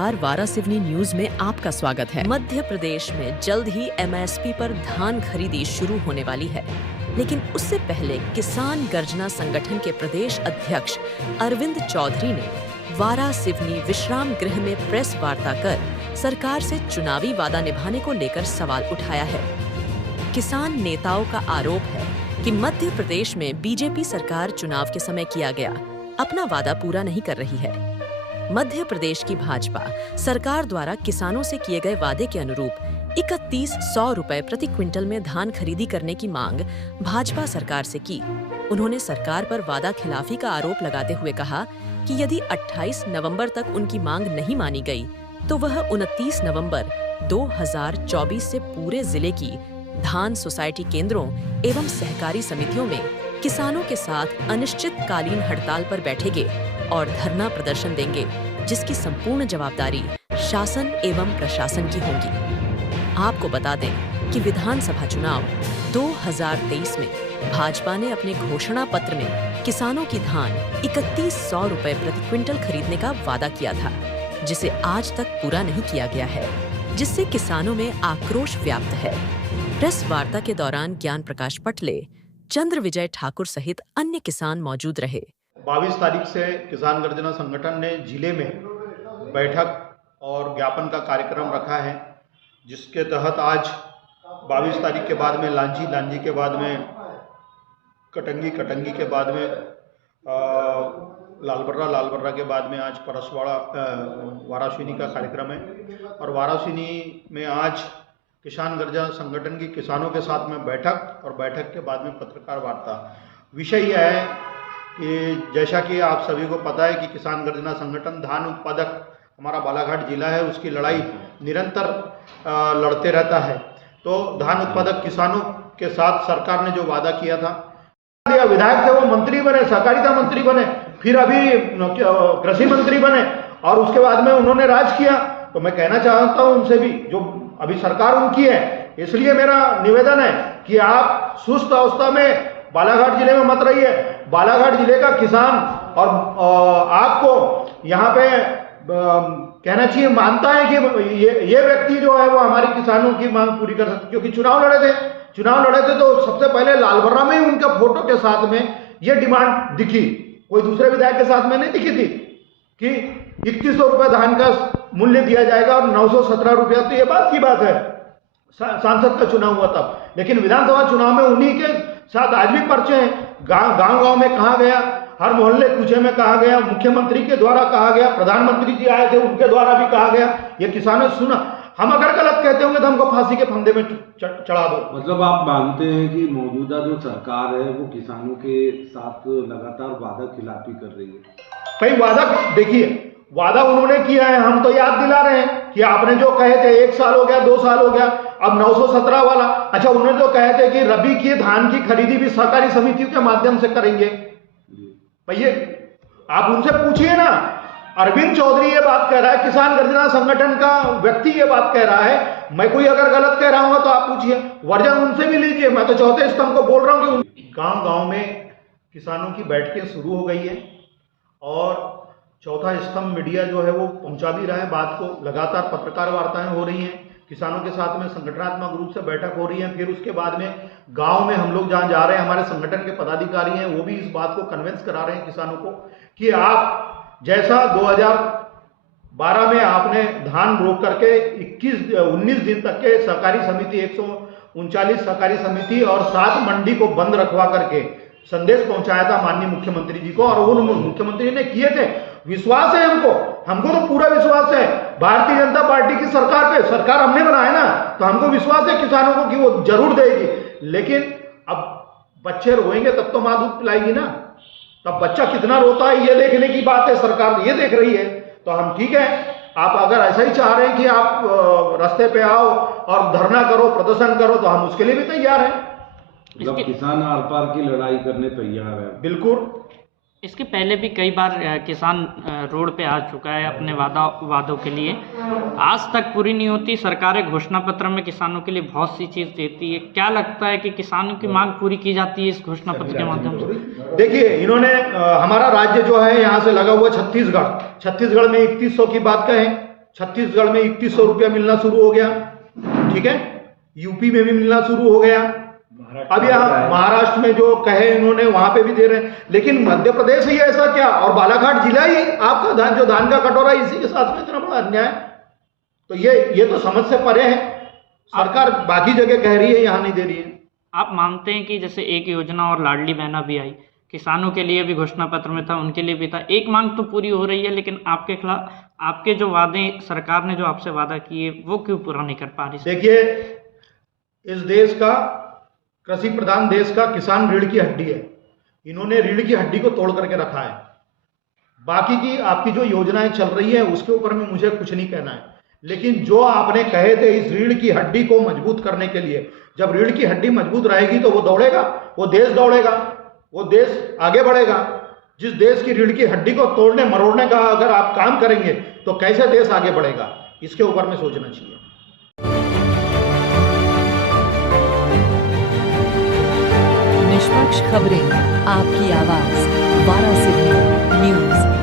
नमस्कार, वारासिवनी न्यूज में आपका स्वागत है। मध्य प्रदेश में जल्द ही एमएसपी पर धान खरीदी शुरू होने वाली है, लेकिन उससे पहले किसान गर्जना संगठन के प्रदेश अध्यक्ष अरविंद चौधरी ने वारासिवनी विश्राम गृह में प्रेस वार्ता कर सरकार से चुनावी वादा निभाने को लेकर सवाल उठाया है। किसान नेताओं का आरोप है कि मध्य प्रदेश में बीजेपी सरकार चुनाव के समय किया गया अपना वादा पूरा नहीं कर रही है। मध्य प्रदेश की भाजपा सरकार द्वारा किसानों से किए गए वादे के अनुरूप 3100 रुपए प्रति क्विंटल में धान खरीदी करने की मांग भाजपा सरकार से की। उन्होंने सरकार पर वादा खिलाफी का आरोप लगाते हुए कहा कि यदि 28 नवंबर तक उनकी मांग नहीं मानी गई तो वह 29 नवंबर 2024 से पूरे जिले की धान सोसाइटी केंद्रों एवं सहकारी समितियों में किसानों के साथ अनिश्चितकालीन हड़ताल पर बैठेंगे और धरना प्रदर्शन देंगे, जिसकी संपूर्ण जवाबदारी शासन एवं प्रशासन की होगी। आपको बता दें कि विधानसभा चुनाव 2023 में भाजपा ने अपने घोषणा पत्र में किसानों की धान 3100 रुपए प्रति क्विंटल खरीदने का वादा किया था, जिसे आज तक पूरा नहीं किया गया है, जिससे किसानों में आक्रोश व्याप्त है। प्रेस वार्ता के दौरान ज्ञान प्रकाश पटले, चंद्र विजय ठाकुर सहित अन्य किसान मौजूद रहे। 22 तारीख से किसान गर्जना संगठन ने जिले में बैठक और ज्ञापन का कार्यक्रम रखा है, जिसके तहत आज 22 तारीख के बाद में लांजी के बाद में कटंगी के बाद में लालबर्रा के बाद में आज परसवाड़ा वारासिवनी का कार्यक्रम है। और वारासिवनी में आज किसान गर्जना संगठन की किसानों के साथ में बैठक और बैठक के बाद में पत्रकार वार्ता। विषय यह है कि जैसा कि आप सभी को पता है कि किसान गर्जना संगठन धान उत्पादक हमारा बालाघाट जिला है, उसकी लड़ाई निरंतर लड़ते रहता है। तो धान उत्पादक किसानों के साथ सरकार ने जो वादा किया था, विधायक थे वो मंत्री बने, सहकारिता मंत्री बने, फिर अभी कृषि मंत्री बने और उसके बाद में उन्होंने राज किया। तो मैं कहना चाहता हूं उनसे भी, जो अभी सरकार उनकी है, इसलिए मेरा निवेदन है कि आप सुस्त अवस्था में बालाघाट जिले में मत रहिए। बालाघाट जिले का किसान और आपको यहाँ पे कहना चाहिए मानता है कि ये व्यक्ति जो है वो हमारी किसानों की मांग पूरी कर सकते, क्योंकि चुनाव लड़े थे तो सबसे पहले लालबर्रा में ही उनके फोटो के साथ में ये डिमांड दिखी, कोई दूसरे विधायक के साथ में नहीं दिखी थी कि 3100 रुपये धान का मूल्य दिया जाएगा और 917 रुपया। तो ये बात की बात है, सांसद का चुनाव हुआ तब, लेकिन विधानसभा चुनाव में उन्हीं के साथ आज भी पर्चे हैं। गांव में कहा गया, हर मोहल्ले कूचे में कहा गया, मुख्यमंत्री के द्वारा कहा गया, प्रधानमंत्री जी आए थे उनके द्वारा भी कहा गया। ये किसानों ने सुना। हम अगर गलत कहते होंगे तो हमको फांसी के फंदे में चढ़ा दो। मतलब आप मानते हैं कि मौजूदा जो सरकार है वो किसानों के साथ लगातार वादा खिलाफी कर रही है? भाई वादा देखिए, वादा उन्होंने किया है, हम तो याद दिला रहे हैं कि आपने जो कहे थे 1 साल हो गया, 2 साल हो गया, अब 917 वाला। अच्छा, उन्होंने तो कहे थे कि रबी की धान की खरीदी भी सहकारी समितियों के माध्यम से करेंगे। भैया आप उनसे पूछिए ना। अरविंद चौधरी ये बात कह रहा है, किसान गर्जना संगठन का व्यक्ति ये बात कह रहा है। मैं कोई अगर गलत कह रहा हूं तो आप पूछिए, वर्जन उनसे भी लीजिए। मैं तो चौथे स्तंभ को बोल रहा हूं कि गांव में किसानों की बैठकें शुरू हो गई है और चौथा स्तंभ मीडिया जो है वो पहुंचा भी रहा है बात को। लगातार पत्रकार वार्ताएं हो रही हैं, किसानों के साथ में संगठनात्मक रूप से बैठक हो रही है। फिर उसके बाद में गांव में हम लोग जहां जा रहे हैं, हमारे संगठन के पदाधिकारी हैं, वो भी इस बात को कन्विंस करा रहे हैं किसानों को कि आप जैसा 2012 में आपने धान रोक करके 19 दिन तक के सहकारी समिति 139 सहकारी समिति और 7 मंडी को बंद रखवा करके संदेश पहुंचाया था माननीय मुख्यमंत्री जी को, और उन मुख्यमंत्री ने किए थे। विश्वास है हमको तो पूरा विश्वास है भारतीय जनता पार्टी की सरकार पे। सरकार हमने बनाया ना, तो हमको विश्वास है किसानों को कि वो जरूर देगी। लेकिन अब बच्चे रोएंगे तब तो मां दूध पिलाएगी ना, तब बच्चा कितना रोता है ये देखने की बात है। सरकार ये देख रही है। तो हम ठीक है, आप अगर ऐसा ही चाह रहे हैं कि आप रास्ते पे आओ और धरना करो, प्रदर्शन करो, तो हम उसके लिए भी तैयार हैं। मतलब किसान आर पार की लड़ाई करने तैयार है। बिल्कुल। इसके पहले भी कई बार किसान रोड पे आ चुका है अपने वादों के लिए, आज तक पूरी नहीं होती। सरकारें घोषणा पत्र में किसानों के लिए बहुत सी चीज देती है। क्या लगता है कि किसानों की मांग पूरी की जाती है इस घोषणा पत्र के माध्यम से? देखिए, इन्होंने हमारा राज्य जो है यहाँ से लगा हुआ छत्तीसगढ़ में 3100 की बात कहें, छत्तीसगढ़ में 3100 रुपया मिलना शुरू हो गया, ठीक है, यूपी में भी मिलना शुरू हो गया, अब यहाँ महाराष्ट्र में जो कहे इन्होंने वहां पे भी दे रहे हैं, लेकिन मध्य प्रदेश ही ऐसा क्या, और बालाघाट जिला ही आपका धान जो धान का कटोरा इसी के साथ में इतना बड़ा अन्याय। तो ये तो समझ से परे है। सरकार बाकी जगह कह रही है, यहाँ नहीं दे रही है। आप मानते हैं कि जैसे एक योजना और लाडली बहना भी आई, किसानों के लिए भी घोषणा पत्र में था, उनके लिए भी था, एक मांग तो पूरी हो रही है, लेकिन आपके खिलाफ आपके जो वादे सरकार ने जो आपसे वादा किए वो क्यों पूरा नहीं कर पा रही? देखिए, इस देश का कृषि प्रधान देश का किसान रीढ़ की हड्डी है। इन्होंने रीढ़ की हड्डी को तोड़ करके रखा है। बाकी की आपकी जो योजनाएं चल रही है उसके ऊपर में मुझे कुछ नहीं कहना है, लेकिन जो आपने कहे थे इस रीढ़ की हड्डी को मजबूत करने के लिए, जब रीढ़ की हड्डी मजबूत रहेगी तो वो दौड़ेगा, वो देश दौड़ेगा, वो देश आगे बढ़ेगा। जिस देश की रीढ़ की हड्डी को तोड़ने मरोड़ने का अगर आप काम करेंगे तो कैसे देश आगे बढ़ेगा, इसके ऊपर में सोचना चाहिए। निष्पक्ष खबरें, आपकी आवाज, वाराणसी न्यूज।